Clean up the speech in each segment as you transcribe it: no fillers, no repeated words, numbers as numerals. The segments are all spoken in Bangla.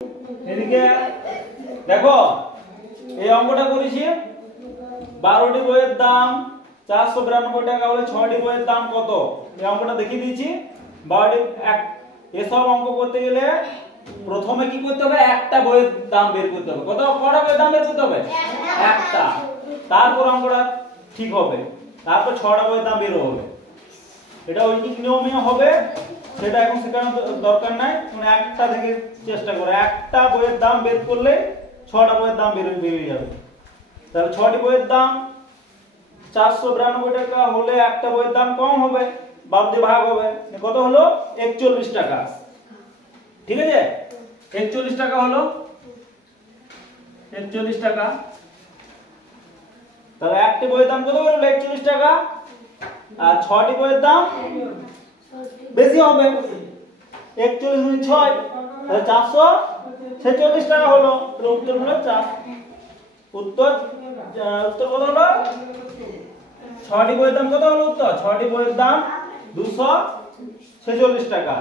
এদিকে দেখো এই অঙ্কটা করেছি 12টি বইয়ের দাম 492 টাকা হলে 6টি বইয়ের দাম কত? এই অঙ্কটা দেখিয়ে দিয়েছি। 12টি এসব অঙ্ক করতে গেলে প্রথমে কি করতে হবে? একটা বইয়ের দাম বের করতে হবে। কটা বইয়ের দাম বের করতে হবে? একটা। তারপর অঙ্কটা ঠিক হবে, তারপর 6টা বইয়ের দাম বের হবে। এটা ঐকিক নিয়মে হবে, সেটা এখন শেখানোর দরকার নাই। মানে একটা থেকে চেষ্টা করো, একটা বইয়ের দাম বের করলে 6টা বইয়ের দাম বেরিয়ে যাবে। তাহলে 6টি বইয়ের দাম 492 টাকা হলে একটা বইয়ের দাম কম হবে, 12 দিয়ে ভাগ হবে, কত হলো? 41 টাকা। ঠিক আছে, 41 টাকা হলো 41 টাকা। তাহলে একটা বইয়ের দাম কত হলো? 41 টাকা। আর 6টি বইয়ের দাম বেশি হবে, 41 গুণ 6 তাহলে 446 টাকা হলো। উত্তর হলো 4। উত্তর কত হলো? 6টি বইয়ের দাম কত হলো? উত্তর 6টি বইয়ের দাম 246 টাকা।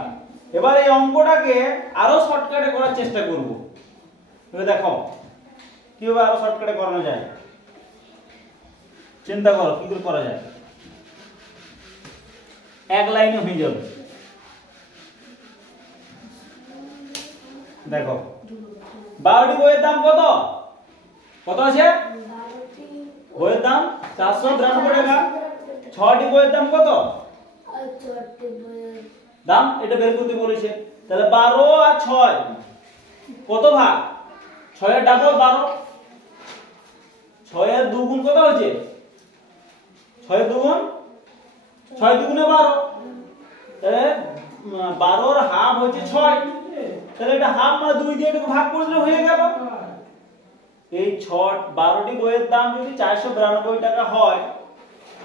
এবার এই অঙ্কটাকে আরো শর্টকাটে করার চেষ্টা করব। এবার দেখো কিভাবে আরো শর্টকাটে করানো যায়, চিন্তা করো কি করে করা যায়। এক লাইনে হয়ে যাবে। দেখো 12টি বইয়ের দাম কত? কত আছে? বইয়ের দাম 492 টাকা। 6টি বইয়ের দাম কত? দাম এটা বের করতে বলেছে। তাহলে 12 আর 6 কত ভাগ? 6 এর ডাবল 12, 6 এর দুগুণ কত হচ্ছে? 6 এর দুগুণ 6 দুগুণে 12, তাহলে 12 এর হাফ হচ্ছে 6। তাহলে এটা হাফ মানে 2 দিয়ে এটাকে ভাগ করে দিলে হয়ে গেল। এই 12টি বইয়ের দাম যদি 492 টাকা হয়,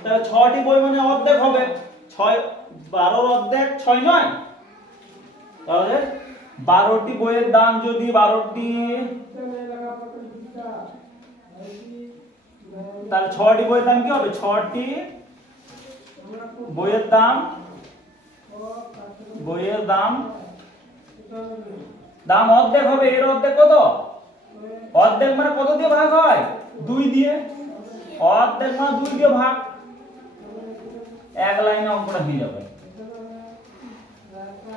তাহলে 6টি বই মানে অর্ধেক হবে। 12 অর্ধেক 6 নয়? তাহলে 12টি বইয়ের দাম যদি 12টি, তাহলে 6টি বইয়ের দাম কি হবে? 6টি বইয়ের দাম দাম অর্ধেক হবে। এর অর্ধেক কত? অর্ধেক মানে কত দিয়ে ভাগ হয়? 2 দিয়ে। অর্ধেক মানে 2 দিয়ে ভাগ। এক লাইনে অঙ্কটা হয়ে যাবে।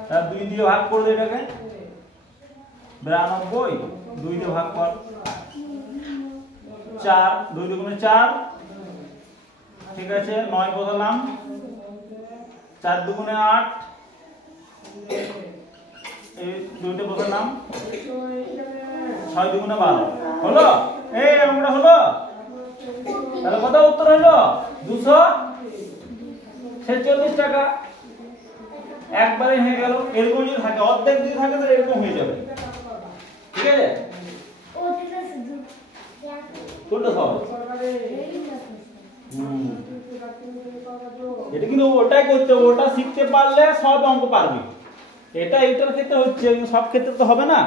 তার 2 দিয়ে ভাগ করে দে এটাকে। 92 2 দিয়ে ভাগ কর। 4 2 দুগুণে 4, ঠিক আছে 9 বসালাম। 4 দুগুণে 8, এই 2টা বসালাম। 6 দুগুণে 12 হলো। এই অঙ্কটা হলো। তাহলে কত উত্তর হলো? 246 টাকা। একবারে হয়ে গেল। এরকম যদি থাকে, অর্ধেক যদি থাকে তাহলে এরকম হয়ে যাবে। ঠিক আছে, কোনটা সহজ? এটা কিন্তু ওটাই করতে হবে, ওটা শিখতে পারলে সব অঙ্ক পারবে। এটা এইটার ক্ষেত্রে হচ্ছে, সব ক্ষেত্রে তো হবে না।